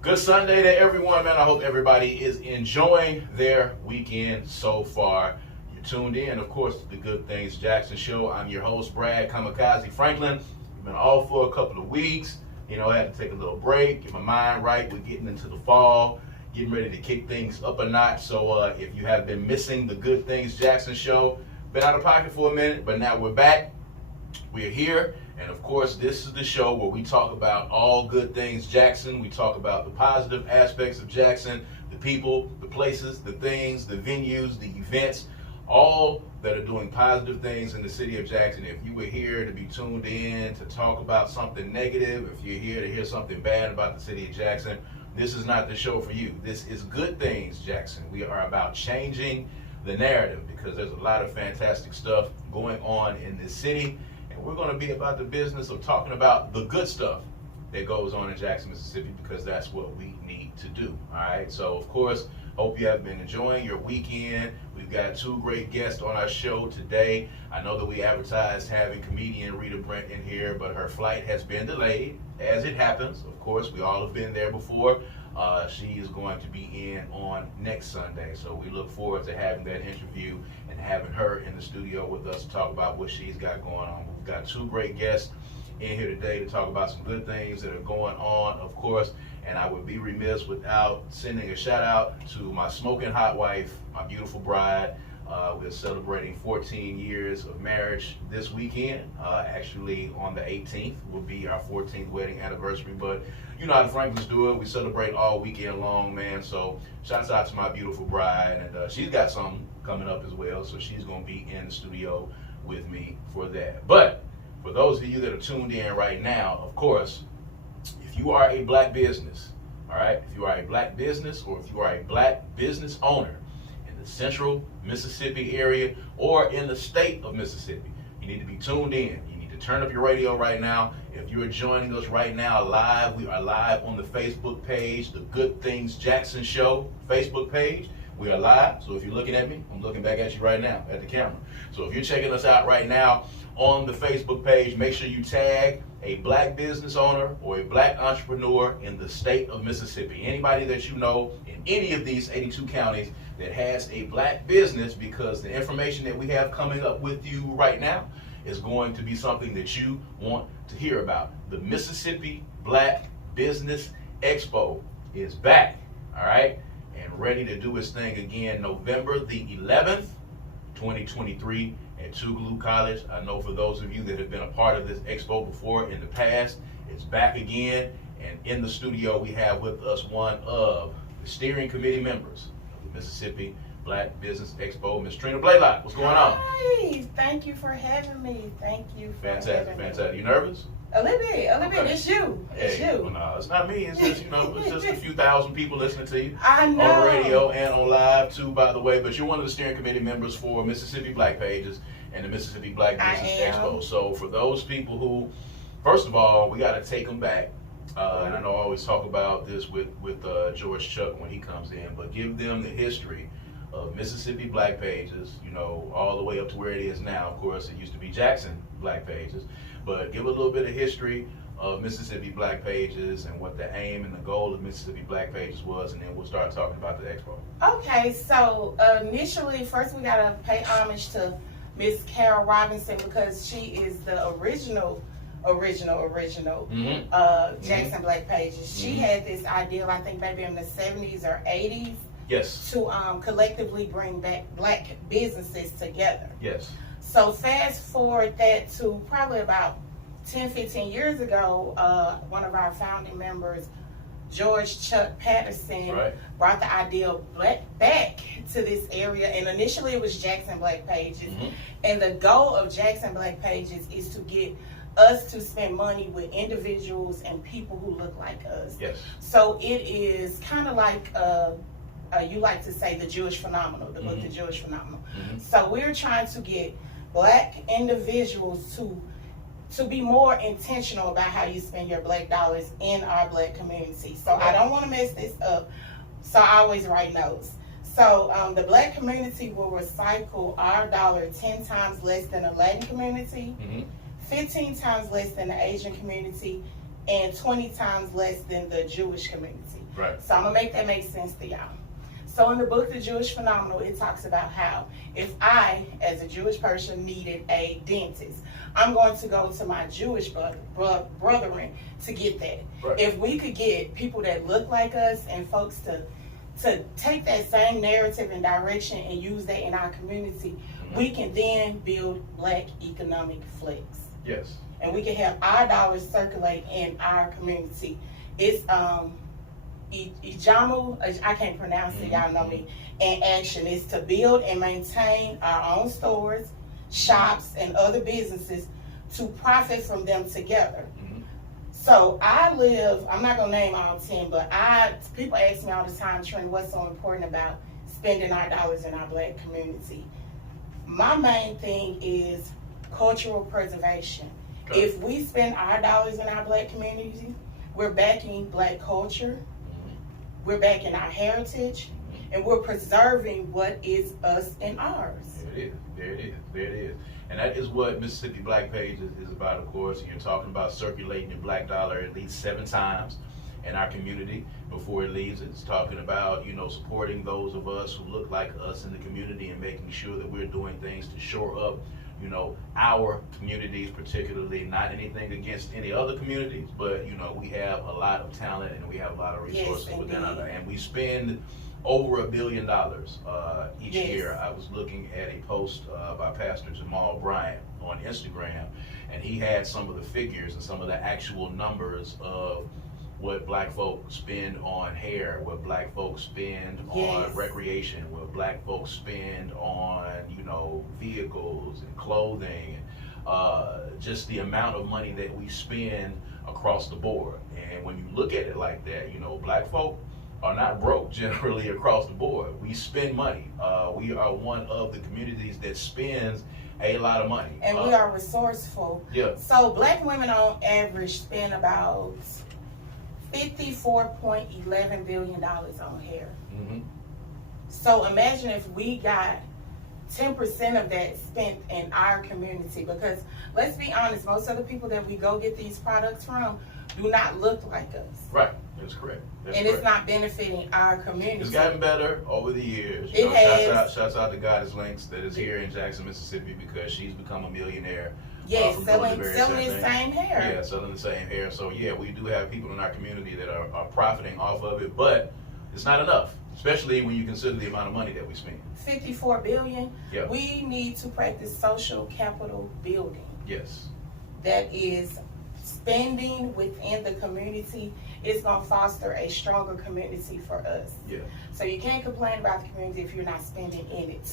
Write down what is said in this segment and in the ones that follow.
Good Sunday to everyone, man. I hope everybody is enjoying their weekend so far. You're tuned in, of course, to the Good Things Jackson Show. I'm your host, Brad Kamikaze Franklin. We've been off for a couple of weeks. I had to take a little break, get my mind right. We're getting into the fall, getting ready to kick things up a notch. So if you have been missing the Good Things Jackson Show, been out of pocket for a minute, but now we're back. We're here. And of course, this is the show where we talk about all good things Jackson. We talk about the positive aspects of Jackson, the people, the places, the things, the venues, the events, all that are doing positive things in the city of Jackson. If you were here to be tuned in to talk about something negative, if you're here to hear something bad about the city of Jackson, this is not the show for you. This is Good Things Jackson. We are about changing the narrative because there's a lot of fantastic stuff going on in this city. We're going to be about the business of talking about the good stuff that goes on in Jackson, Mississippi, because that's what we need to do. All right. So, of course, hope you have been enjoying your weekend. We've got two great guests on our show today. I know that we advertised having comedian Rita Brent in here, but her flight has been delayed, as it happens. Of course, we all have been there before. She is going to be in on next Sunday. So we look forward to having that interview and having her in the studio with us to talk about what she's got going on. We've got two great guests in here today to talk about some good things that are going on, of course. And I would be remiss without sending a shout out to my smoking hot wife, my beautiful bride. We're celebrating 14 years of marriage this weekend. Actually, on the 18th will be our 14th wedding anniversary. But you know how the Franklins do it. We celebrate all weekend long, man. So shouts out to my beautiful bride. And she's got something coming up as well. So she's going to be in the studio with me for that. But for those of you that are tuned in right now, of course, if you are a black business, all right, if you are a black business or if you are a black business owner, Central Mississippi area or in the state of Mississippi, you need to be tuned in. You need to turn up your radio right now. If you are joining us right now live, we are live on the Facebook page, the Good Things Jackson Show Facebook page. We are live, so if you're looking at me, I'm looking back at you right now at the camera. So if you're checking us out right now on the Facebook page, make sure you tag a black business owner or a black entrepreneur in the state of Mississippi. Anybody that you know in any of these 82 counties that has a black business, because the information that we have coming up with you right now is going to be something that you want to hear about. The Mississippi Black Business Expo is back, all right, and ready to do its thing again November the 11th, 2023 at Tougaloo College. I know for those of you that have been a part of this expo before in the past, it's back again, and in the studio we have with us one of the steering committee members of the Mississippi Black Business Expo, Miss Trina Blaylock. What's going on? Hi, thank you for having me. Thank you for Fantastic, fantastic. You nervous? A little bit. It's you. It's you. Well, no, it's not me. It's just, it's just a few thousand people listening to you. I know. On the radio and on live too, by the way. But you're one of the steering committee members for Mississippi Black Pages and the Mississippi Black Business Expo. So for those people who, first of all, we got to take them back. And I know I always talk about this with George Chuck when he comes in, but give them the history of Mississippi Black Pages, all the way up to where it is now. Of course, it used to be Jackson Black Pages, but give a little bit of history of Mississippi Black Pages and what the aim and the goal of Mississippi Black Pages was, and then we'll start talking about the expo. Okay, so initially, first we got to pay homage to Miss Carol Robinson because she is the original Jackson Black Pages. She had this ideal, I think maybe in the 70s or 80s. Yes. To collectively bring back black businesses together. Yes. So fast forward that to probably about 10, 15 years ago, one of our founding members, George Chuck Patterson, brought the idea of black back to this area. And initially it was Jackson Black Pages. And the goal of Jackson Black Pages is to get us to spend money with individuals and people who look like us. Yes. So it is kind of like you like to say the Jewish phenomenon, the book The Jewish Phenomenon. So we're trying to get black individuals to be more intentional about how you spend your black dollars in our black community. So I don't want to mess this up, so I always write notes. So the black community will recycle our dollar 10 times less than the Latin community, 15 times less than the Asian community, and 20 times less than the Jewish community. Right. So I'm gonna make that make sense to y'all. So in the book, The Jewish Phenomenal, it talks about how if I, as a Jewish person, needed a dentist, I'm going to go to my Jewish brethren to get that. Right. If we could get people that look like us and folks to take that same narrative and direction and use that in our community, we can then build Black economic flex. Yes. And we can have our dollars circulate in our community. It's Ijamu, I can't pronounce it, y'all know me, and action is to build and maintain our own stores, shops, and other businesses to profit from them together. So I live, I'm not gonna name all 10, but people ask me all the time, Trina, what's so important about spending our dollars in our Black community? My main thing is cultural preservation. Okay. If we spend our dollars in our Black community, we're backing Black culture, we're backing our heritage, and we're preserving what is us and ours. There it is. And that is what Mississippi Black Page is about, of course. You're talking about circulating the Black dollar at least 7 times in our community before it leaves. It's talking about, supporting those of us who look like us in the community and making sure that we're doing things to shore up, our communities, particularly. Not anything against any other communities, but, we have a lot of talent and we have a lot of resources within our, and we spend over $1 billion each year. I was looking at a post by Pastor Jamal Bryant on Instagram, and he had some of the figures and some of the actual numbers of what Black folks spend on hair, what Black folks spend on recreation, what Black folks spend on, vehicles and clothing, just the amount of money that we spend across the board. And when you look at it like that, Black folk are not broke generally across the board. We spend money. We are one of the communities that spends a lot of money. And we are resourceful. Yeah. So Black women on average spend about $54.11 billion on hair. So imagine if we got 10% of that spent in our community, because let's be honest, most of the people that we go get these products from do not look like us. Right, that's correct. It's not benefiting our community. It's gotten better over the years. It has. Shouts out to Goddess Links that is here in Jackson, Mississippi, because she's become a millionaire. Yes, selling the same hair. Yeah, selling the same hair. So yeah, we do have people in our community that are profiting off of it, but it's not enough, especially when you consider the amount of money that we spend. $54 billion. Yeah. We need to practice social capital building. Yes. That is spending within the community. Is going to foster a stronger community for us. Yeah. So you can't complain about the community if you're not spending in it.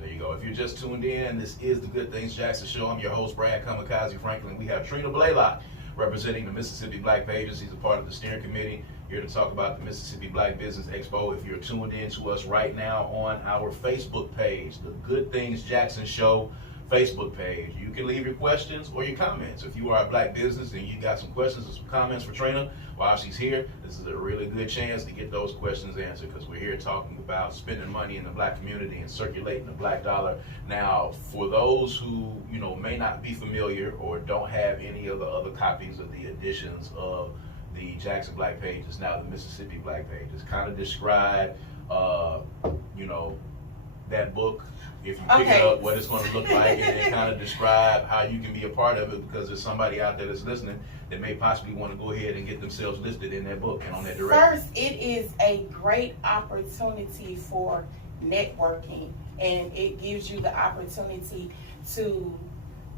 There you go. If you're just tuned in, this is the Good Things Jackson Show. I'm your host, Brad Kamikaze Franklin. We have Trina Blaylock representing the Mississippi Black Pages. He's a part of the steering committee here to talk about the Mississippi Black Business Expo. If you're tuned in to us right now on our Facebook page, the Good Things Jackson Show Facebook page, you can leave your questions or your comments. If you are a Black business and you got some questions or some comments for Trina while she's here, this is a really good chance to get those questions answered, because we're here talking about spending money in the Black community and circulating the Black dollar. Now, for those who may not be familiar or don't have any of the other copies of the editions of the Jackson Black Pages, now the Mississippi Black Pages, kind of describe that book, if you pick it up, what it's going to look like, and then kind of describe how you can be a part of it, because there's somebody out there that's listening that may possibly want to go ahead and get themselves listed in that book and on that direction. First, it is a great opportunity for networking, and it gives you the opportunity to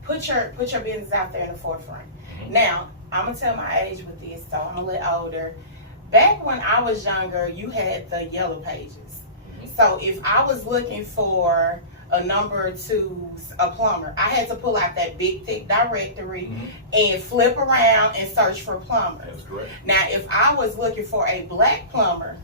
put your business out there in the forefront. Now, I'm gonna tell my age with this, so I'm a little older. Back when I was younger, you had the yellow pages. So if I was looking for a number 2, a plumber, I had to pull out that big thick directory and flip around and search for plumbers. That's correct. Now, if I was looking for a Black plumber,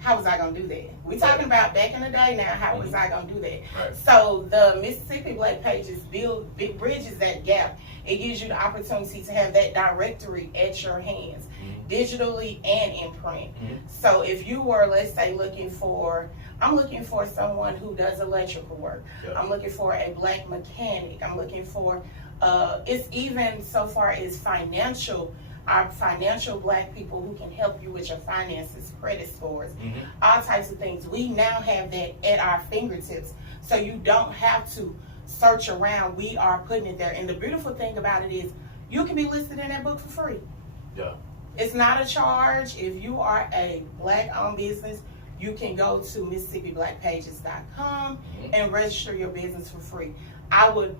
how was I gonna do that? We're talking about back in the day now, how was I gonna do that? Right. So the Mississippi Black Pages bridges that gap. It gives you the opportunity to have that directory at your hands, digitally and in print. So if you were, let's say, I'm looking for someone who does electrical work. I'm looking for a Black mechanic. I'm looking for, it's even so far as financial our financial Black people who can help you with your finances, credit scores, all types of things. We now have that at our fingertips, so you don't have to search around. We are putting it there. And the beautiful thing about it is you can be listed in that book for free. Yeah. It's not a charge. If you are a Black-owned business, you can go to MississippiBlackPages.com and register your business for free. I would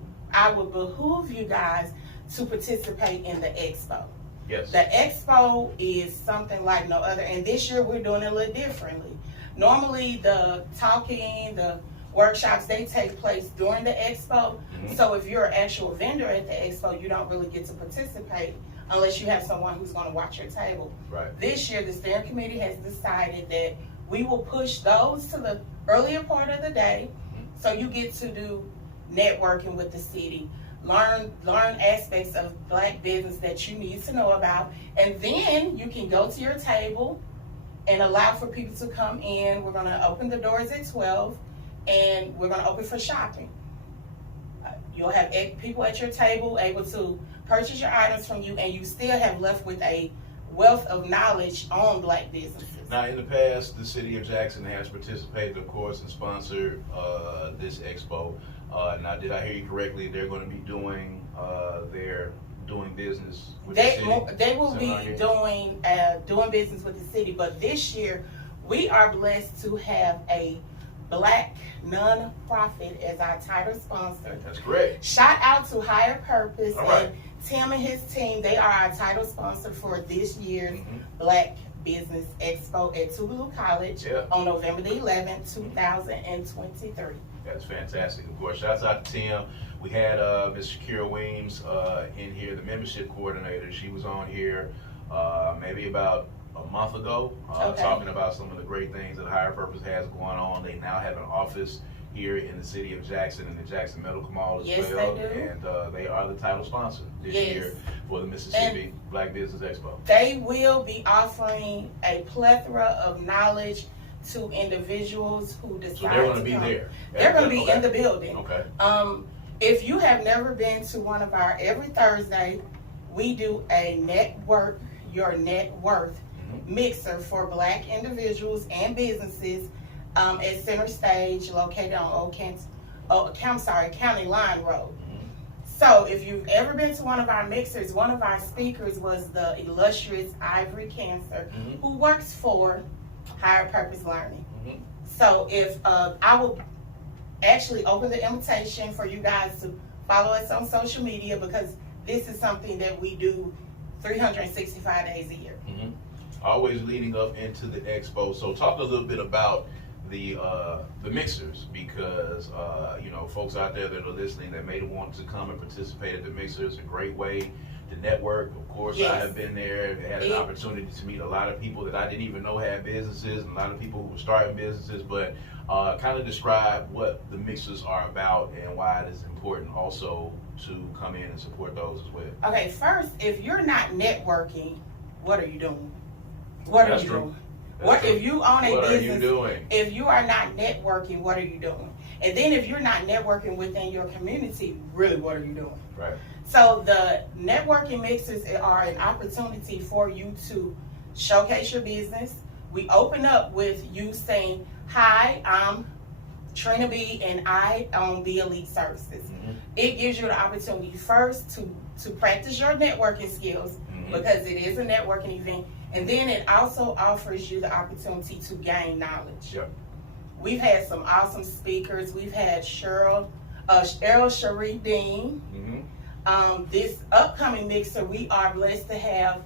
behoove you guys to participate in the Expo. Yes. The Expo is something like no other, and this year we're doing it a little differently. Normally the talking, the workshops, they take place during the Expo. So if you're an actual vendor at the Expo, you don't really get to participate unless you have someone who's going to watch your table. Right. This year the steering committee has decided that we will push those to the earlier part of the day, so you get to do networking with the city, learn aspects of Black business that you need to know about, and then you can go to your table and allow for people to come in. We're going to open the doors at 12, and we're going to open for shopping. You'll have people at your table able to purchase your items from you, and you still have left with a wealth of knowledge on Black businesses. Now, in the past, the city of Jackson has participated, of course, and sponsored this expo. Now, did I hear you correctly? They're going to be doing doing business with the city. They will be doing business with the city, but this year we are blessed to have a Black nonprofit as our title sponsor. That's correct. Shout out to Higher Purpose and Tim and his team. They are our title sponsor for this year's Black Business Expo at Tougaloo College on November the 11th, 2023. That's fantastic. Of course, shouts out to Tim. We had Ms. Shakira Weems in here, the membership coordinator. She was on here maybe about a month ago, talking about some of the great things that Higher Purpose has going on. They now have an office here in the city of Jackson, in the Jackson Medical Mall as well. They do. And they are the title sponsor this year for the Mississippi Black Business Expo. They will be offering a plethora of knowledge to individuals who decide to come. So they're going to be there. They're going to be in the building. Okay. If you have never been to one of our, every Thursday, we do a network, your net worth mixer for Black individuals and businesses at Center Stage, located on County Line Road. So if you've ever been to one of our mixers, one of our speakers was the illustrious Ivory Cancer, who works for Higher Purpose Learning. So if I will actually open the invitation for you guys to follow us on social media, because this is something that we do 365 days a year. Always leading up into the expo. So talk a little bit about the mixers, because you know, folks out there that are listening that may want to come and participate at the mixer. It's a great way to network. Of course, I have been there and had an opportunity to meet a lot of people that I didn't even know had businesses, and a lot of people who were starting businesses. But kind of describe what the mixers are about and why it is important also to come in and support those as well. Okay, first, if you're not networking, what are you doing? What are you doing? What if you own a business? What are you doing? If you are not networking, what are you doing? And then if you're not networking within your community, really, what are you doing? Right. So the networking mixers are an opportunity for you to showcase your business. We open up with you saying, "Hi, I'm Trina B, and I own B Elite Services." It gives you the opportunity first to practice your networking skills, because it is a networking event. And then it also offers you the opportunity to gain knowledge. We've had some awesome speakers. We've had Errol Cherie Dean. This upcoming mixer, we are blessed to have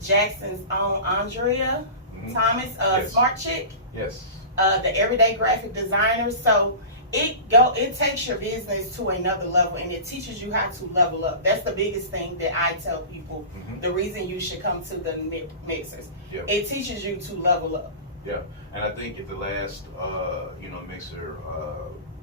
Jackson's own Andrea Thomas, Smart Chick. The everyday graphic designer. So it takes your business to another level, and it teaches you how to level up. That's the biggest thing that I tell people. The reason you should come to the mixers. It teaches you to level up. And I think at the last mixer,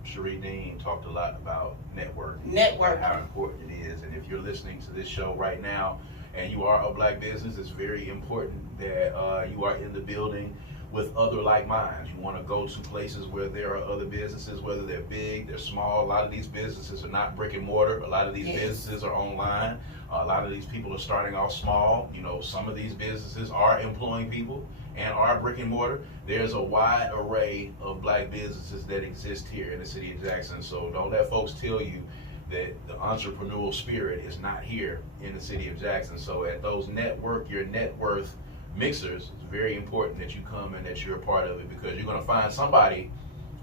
Cherie Dean talked a lot about networking. And how important it is. And if you're listening to this show right now and you are a Black business, it's very important that you are in the building with other like minds. You want to go to places where there are other businesses, whether they're big, they're small. A lot of these businesses are not brick and mortar. A lot of these businesses are online. A lot of these people are starting off small. You know, some of these businesses are employing people and are brick and mortar. There's a wide array of black businesses that exist here in the city of Jackson. So don't let folks tell you that the entrepreneurial spirit is not here in the city of Jackson. So at those network your net worth mixers, it's very important that you come and that you're a part of it, because you're going to find somebody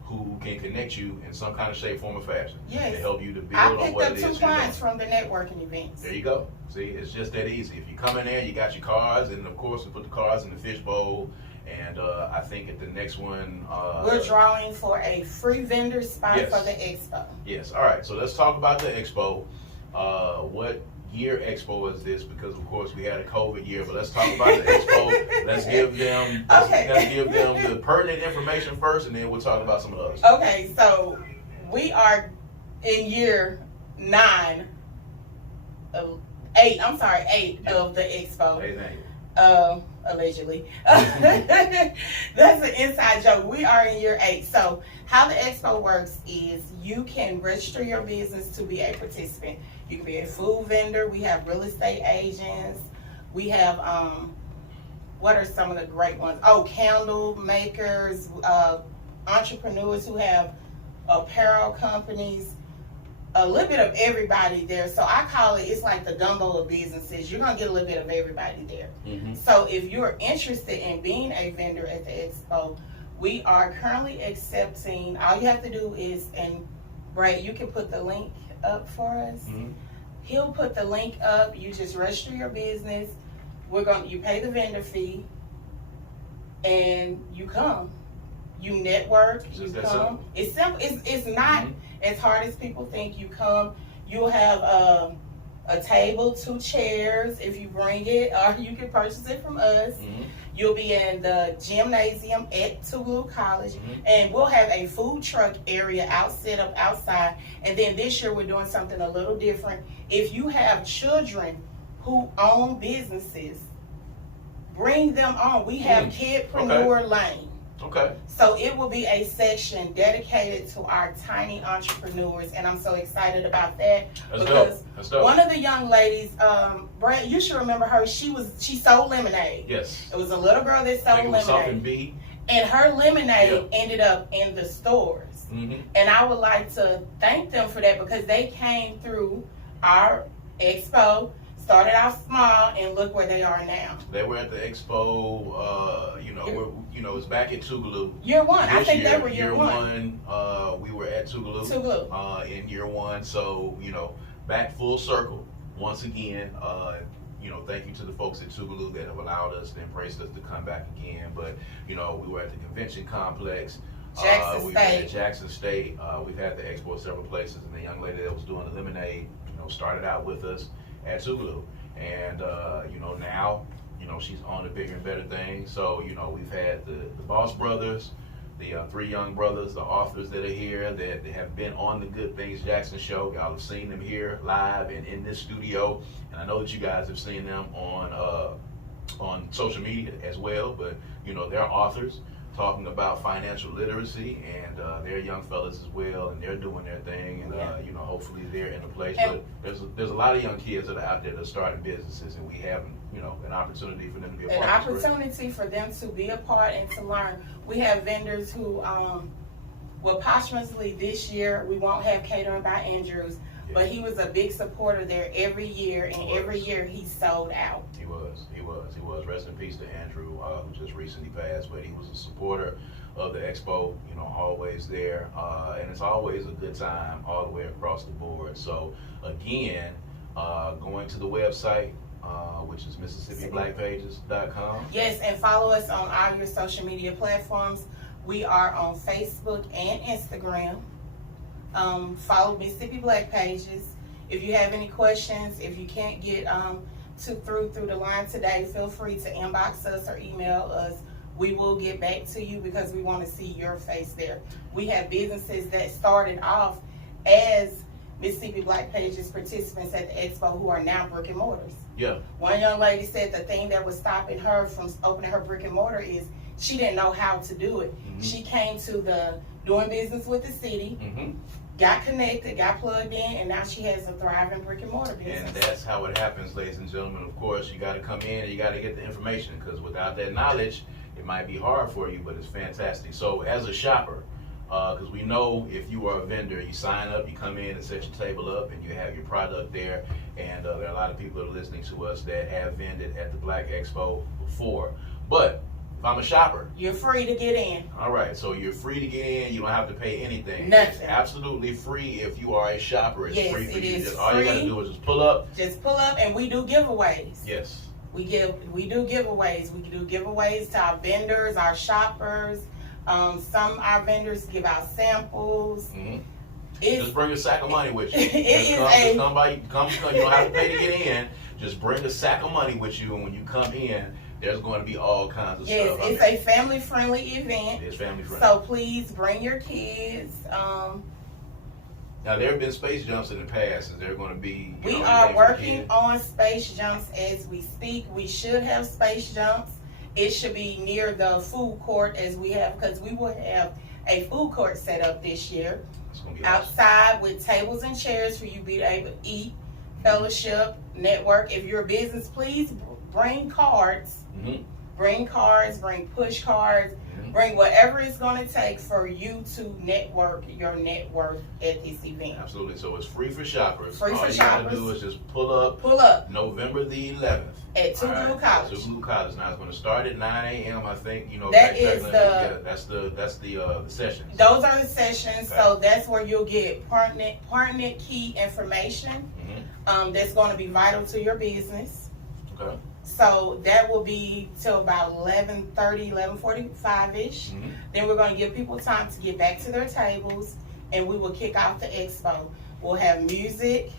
who can connect you in some kind of shape, form, or fashion to help you to build on what it is you're doing. I picked up 2 clients from the networking events. There you go. See, it's just that easy. If you come in there, you got your cards, and of course we put the cards in the fishbowl. And I think at the next one, we're drawing for a free vendor spot for the Expo. Yes. All right. So let's talk about the Expo. What year Expo is this? Because of course we had a COVID year, but let's talk about the Expo. Let's give them the pertinent information first, and then we'll talk about some of the others. Okay. So we are in year 8 of the Expo. Allegedly. That's an inside joke. We are in year 8. So how the Expo works is you can register your business to be a participant. You can be a food vendor. We have real estate agents. We have, what are some of the great ones? Oh, candle makers, entrepreneurs who have apparel companies. A little bit of everybody there. So I call it's like the gumbo of businesses. You're going to get a little bit of everybody there. Mm-hmm. So if you're interested in being a vendor at the Expo, we are currently accepting, all you have to do is, and Brad, you can put the link up for us. Mm-hmm. He'll put the link up. You just register your business. You pay the vendor fee, and you come. You network, you come. It's simple. It's not as hard as people think. You come. You'll have a table, 2 chairs if you bring it, or you can purchase it from us. Mm-hmm. You'll be in the gymnasium at Tougaloo College, and we'll have a food truck area set up outside. And then this year we're doing something a little different. If you have children who own businesses, bring them on. We have Kidpreneur Lane. Okay. So it will be a section dedicated to our tiny entrepreneurs, and I'm so excited about that. That's dope. One of the young ladies, Brad, you should remember her. She sold lemonade. Yes. It was a little girl that sold lemonade. And her lemonade ended up in the stores. Mm-hmm. And I would like to thank them for that, because they came through our Expo, started out small, and look where they are now. They were at the Expo, it's back at Tougaloo. Year 1, I think they were year 1. We were at Tougaloo. In year 1, so, back full circle once again. Thank you to the folks at Tougaloo that have allowed us and embraced us to come back again. But, we were at the convention complex. We've been at Jackson State. We've had the Expo at several places, and the young lady that was doing the lemonade, started out with us at Tougaloo, and now she's on to bigger and better things. So we've had the Boss Brothers, the 3 young brothers, the authors that are here that have been on the Good Things Jackson show. Y'all have seen them here live and in this studio, and I know that you guys have seen them on social media as well. But they're authors talking about financial literacy, and they're young fellas as well, and they're doing their thing, and hopefully they're in a place. But there's a lot of young kids that are out there that are starting businesses, and we have an opportunity for them to be a part. An opportunity for them to be a part and to learn. We have vendors who, posthumously this year we won't have catering by Andrews, but he was a big supporter there every year, and every year he sold out. He was. Rest in peace to Andrew, who just recently passed, but he was a supporter of the Expo, always there, and it's always a good time all the way across the board. So again, going to the website, which is MississippiBlackPages.com. Yes, and follow us on all your social media platforms. We are on Facebook and Instagram. Follow Mississippi Black Pages. If you have any questions, if you can't get through the line today, feel free to inbox us or email us. We will get back to you, because we want to see your face there. We have businesses that started off as Mississippi Black Pages participants at the Expo who are now brick and mortars. Yeah. One young lady said the thing that was stopping her from opening her brick and mortar is she didn't know how to do it. Mm-hmm. She came to the doing business with the city. Mm-hmm. got connected, got plugged in, and now she has a thriving brick and mortar business. And that's how it happens, ladies and gentlemen. Of course, you got to come in and you got to get the information, because without that knowledge, it might be hard for you, but it's fantastic. So as a shopper, because we know if you are a vendor, you sign up, you come in and set your table up, and you have your product there. And there are a lot of people that are listening to us that have vended at the Black Expo before. But if I'm a shopper, you're free to get in. All right, so you're free to get in. You don't have to pay anything. Nothing. It's absolutely free if you are a shopper. It's yes, free for it you. is Just, free. all you got to do is just pull up. Just pull up, and we do giveaways. Yes. We do giveaways. We do giveaways to our vendors, our shoppers. Some our vendors give out samples. Mm-hmm. Just bring a sack of money with you. You don't have to pay to get in. Just bring a sack of money with you, and when you come in, there's going to be all kinds of stuff. Yes, it's a family-friendly event. It's family-friendly. So please bring your kids. Now, there have been space jumps in the past. Is there going to be? We are working on space jumps as we speak. We should have space jumps. It should be near the food court as we have, because we will have a food court set up this year. It's going to be outside with tables and chairs for you to be able to eat, fellowship, network. If you're a business, please bring cards. Mm-hmm. Bring cards, bring push cards, bring whatever it's going to take for you to network your net worth at this event. Absolutely. So it's free for shoppers. Free all for you shoppers. got to do is just pull up. Pull up. November the 11th. At Tougaloo College. Tougaloo College. Now it's going to start at 9 a.m. I think. That is that's the sessions. Those are the sessions. Okay. So that's where you'll get pertinent key information. Mm-hmm. That's going to be vital to your business. Okay. So that will be till about 11:30, 11:45-ish. Mm-hmm. Then we're going to give people time to get back to their tables, and we will kick off the expo. We'll have music.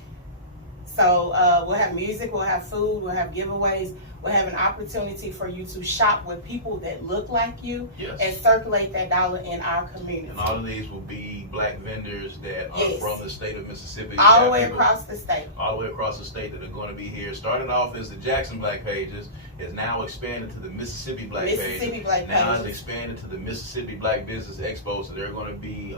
So we'll have music, we'll have food, we'll have giveaways. We'll have an opportunity for you to shop with people that look like you. Yes. And circulate that dollar in our community. And all of these will be black vendors that are Yes. from the state of Mississippi. All the way across the state. All the way across the state that are going to be here. Starting off as the Jackson Black Pages, is now expanded to the Mississippi Black Pages. Black now Pages. it's expanded to the Mississippi Black Business Expo. So there are going to be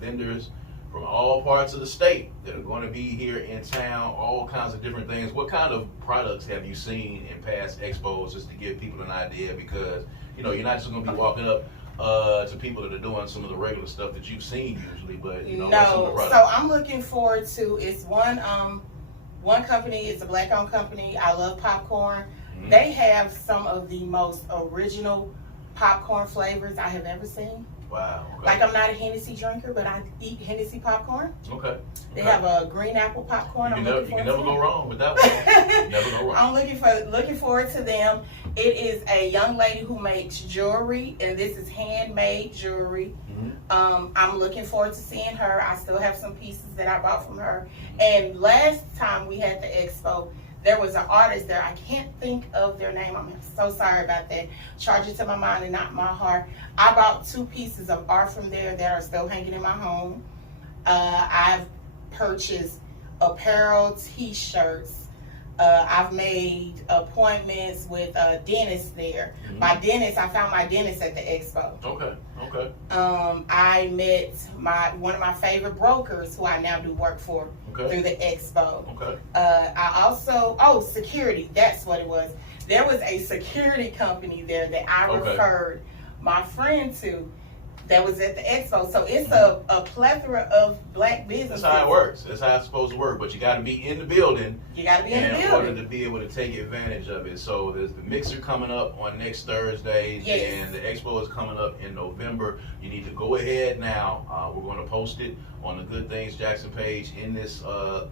vendors from all parts of the state that are going to be here in town, all kinds of different things. What kind of products have you seen in past expos, just to give people an idea? Because, you're not just going to be walking up to people that are doing some of the regular stuff that you've seen usually, but, what's some of the No, products? so I'm looking forward to, it's one company, it's a black-owned company. I love popcorn. Mm-hmm. They have some of the most original popcorn flavors I have ever seen. Wow. Okay. Like, I'm not a Hennessy drinker, but I eat Hennessy popcorn. Okay. They have a green apple popcorn. You can never go wrong with that one. Never go wrong. I'm looking forward to them. It is a young lady who makes jewelry, and this is handmade jewelry. Mm-hmm. I'm looking forward to seeing her. I still have some pieces that I bought from her. And last time we had the expo, there was an artist there. I can't think of their name. I'm so sorry about that. Charge it to my mind and not my heart. I bought 2 pieces of art from there that are still hanging in my home. I've purchased apparel, t-shirts. I've made appointments with dentists there. Mm-hmm. I found my dentist at the expo. Okay. I met one of my favorite brokers who I now do work for through the expo. Okay. I also, security, that's what it was. There was a security company there that I referred my friend to that was at the expo. So it's a plethora of black businesses. That's how it works. That's how it's supposed to work. But you got to be in the building. You got to be in the building. In order to be able to take advantage of it. So there's the mixer coming up on next Thursday. Yes. And the expo is coming up in November. You need to go ahead now. We're going to post it on the Good Things Jackson page in this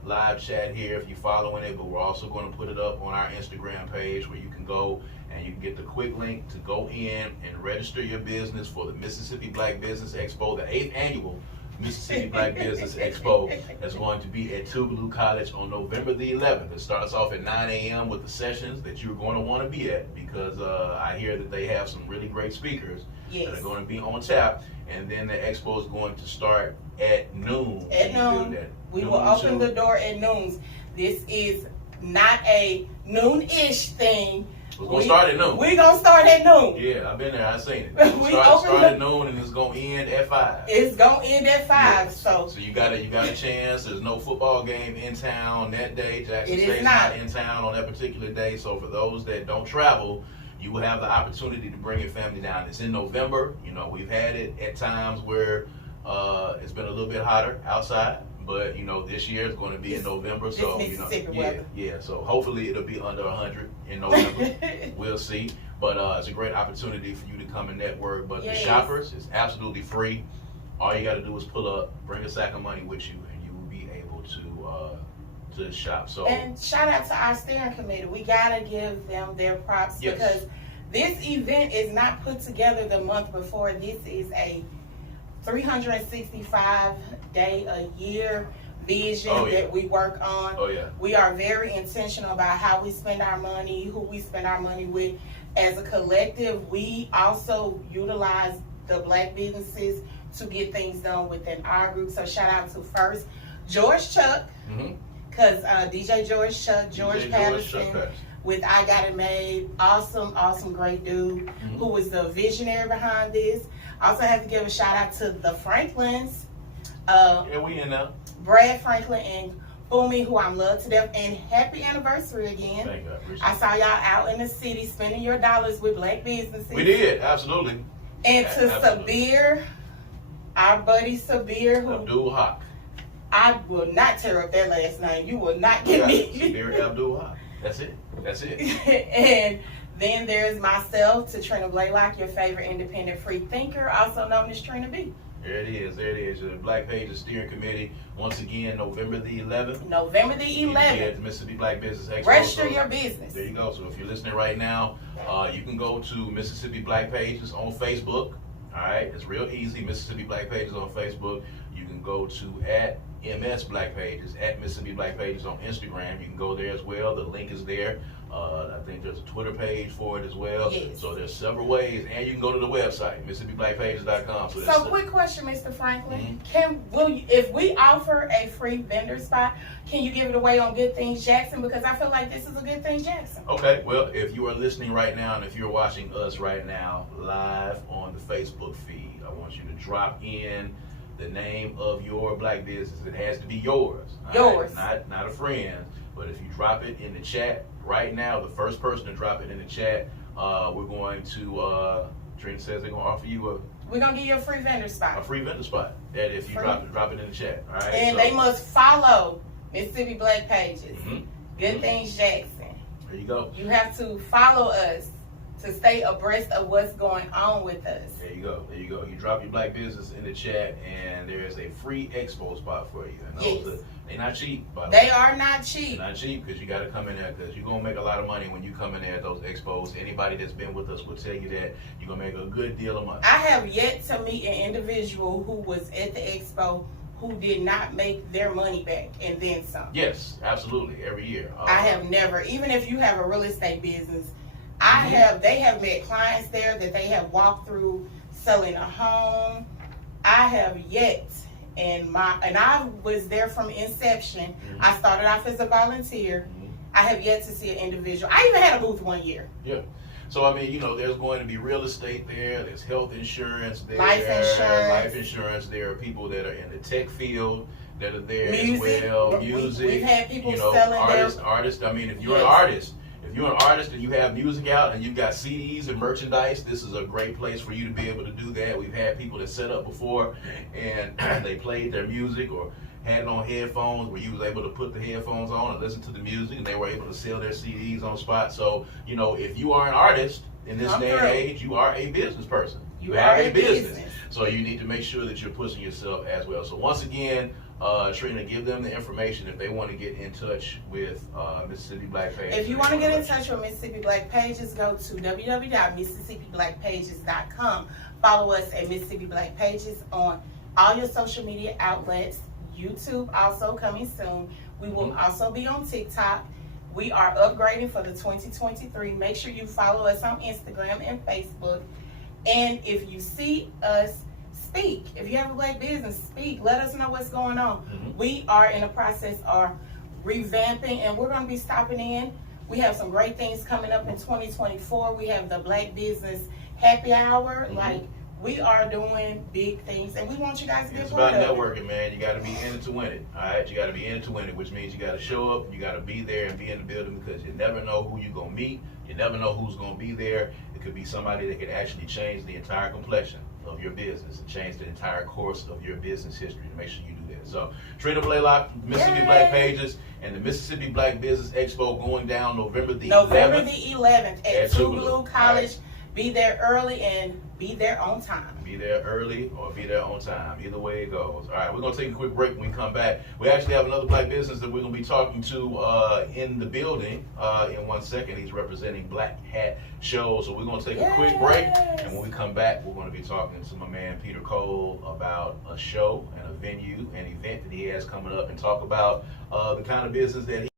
live chat here if you're following it. But we're also going to put it up on our Instagram page where you can go and you can get the quick link to go in and register your business for the Mississippi Black Business Expo, the 8th annual Mississippi Black Business Expo that's going to be at Tougaloo College on November the 11th. It starts off at 9 a.m. with the sessions that you're going to want to be at, because I hear that they have some really great speakers that are going to be on tap. And then the expo is going to start at noon. At noon. We will open the door at noon. This is not a noon-ish thing. We're going to start at noon. We're going to start at noon. Yeah, I've been there. I've seen it. We start at noon and it's going to end at 5. It's going to end at 5. Yeah. So you got a chance. There's no football game in town that day. Jackson State's not in town on that particular day. So for those that don't travel, you will have the opportunity to bring your family down. It's in November. You know, we've had it at times where it's been a little bit hotter outside. But, you know, this year it's going to be in November. So, you know, yeah. So hopefully it'll be under 100 in November. We'll see. But it's a great opportunity for you to come and network. But the shoppers, it's absolutely free. All you got to do is pull up, bring a sack of money with you, and you will be able to shop. So, and shout out to our steering committee. We got to give them their props because this event is not put together the month before. This is a 365-day a year vision that we work on. We are very intentional about how we spend our money, who we spend our money with. As a collective, we also utilize the Black businesses to get things done within our group. So shout out to first George Chuck, because DJ George Chuck, George Patterson with I Got It Made. Awesome, great dude who was the visionary behind this. I also have to give a shout out to the Franklins. We in there. Brad Franklin and Fumi, who I love to death, and happy anniversary again. Thank you. I saw y'all out in the city spending your dollars with Black businesses. We did, absolutely. And to Sabir, our buddy Sabir, who Abdul Haq. I will not tear up that last name. You will not get me. Sabir Abdul Haq. That's it. And then there's myself, to Trina Blaylock, your favorite independent free thinker, also known as Trina B. There it is. The Black Pages Steering Committee. Once again, November the 11th. At the Mississippi Black Business Expo. Register your business. There you go. So if you're listening right now, you can go to Mississippi Black Pages on Facebook. All right, it's real easy. Mississippi Black Pages on Facebook. You can go to @MS Black Pages, @Mississippi Black Pages on Instagram. You can go there as well. The link is there. I think there's a Twitter page for it as well. Yes. So there's several ways, and you can go to the website, MississippiBlackPages.com. So quick question, Mr. Franklin. If we offer a free vendor spot, can you give it away on Good Things Jackson? Because I feel like this is a Good Things Jackson. Okay, well, if you are listening right now, and if you're watching us right now live on the Facebook feed, I want you to drop in the name of your Black business. It has to be yours. Right? Not a friend. But if you drop it in the chat right now, the first person to drop it in the chat, we're going to, Trina says they're going to offer you we're going to give you a free vendor spot. A free vendor spot. That if you drop it in the chat. All right. And they must follow Mississippi Black Pages. Good Things Jackson. There you go. You have to follow us to stay abreast of what's going on with us. There you go. You drop your Black business in the chat, and there's a free expo spot for you. And they're not cheap, by the way. They are not cheap. They're not cheap because you got to come in there because you're going to make a lot of money when you come in there at those expos. Anybody that's been with us will tell you that you're going to make a good deal of money. I have yet to meet an individual who was at the expo who did not make their money back and then some. Yes, absolutely. Every year. I have never, even if you have a real estate business, they have met clients there that they have walked through selling a home. I have yet, and I was there from inception. I started off as a volunteer. I have yet to see an individual. I even had a booth one year. Yeah. So, I mean, there's going to be real estate there. There's health insurance there. Life insurance. There are people that are in the tech field that are there music. as well. Music. We've had people selling artists. I mean, if you're an artist, and you have music out and you've got CDs and merchandise, this is a great place for you to be able to do that. We've had people that set up before and they played their music or had it on headphones where you was able to put the headphones on and listen to the music, and they were able to sell their CDs on the spot. So, if you are an artist in this day and age, you are a business person. You have a business. So you need to make sure that you're pushing yourself as well. So once again, Trina, give them the information if they want to get in touch with Mississippi Black Pages. If you want to get in touch with Mississippi Black Pages, go to www.mississippiblackpages.com. Follow us at Mississippi Black Pages on all your social media outlets. YouTube also coming soon. We will also be on TikTok. We are upgrading for the 2023. Make sure you follow us on Instagram and Facebook. And if you see us, speak. If you have a Black business, speak. Let us know what's going on. We are in the process of revamping, and we're going to be stopping in We have some great things coming up in 2024. We have the Black Business Happy Hour. Like, we are doing big things, and we want you guys to be a part of it. It's about networking, man. You got to be in it to win it. All right, you got to be in it to win it, which means you got to show up. You got to be there and be in the building, because you never know who you're gonna meet. You never know who's gonna be there. It could be somebody that could actually change the entire complexion of your business and change the entire course of your business history. To make sure you do that. So, Trina, Blaylock, Mississippi Black Pages, and the Mississippi Black Business Expo going down November the 11th at Tougaloo College. Right. Be there early and be there on time. Be there early or be there on time. Either way it goes. All right, we're going to take a quick break. When we come back, we actually have another black business that we're going to be talking to in the building in 1 second. He's representing Black Hat Shows. So we're going to take a quick break. And when we come back, we're going to be talking to my man Peter Cole about a show and a venue, an event that he has coming up, and talk about the kind of business that he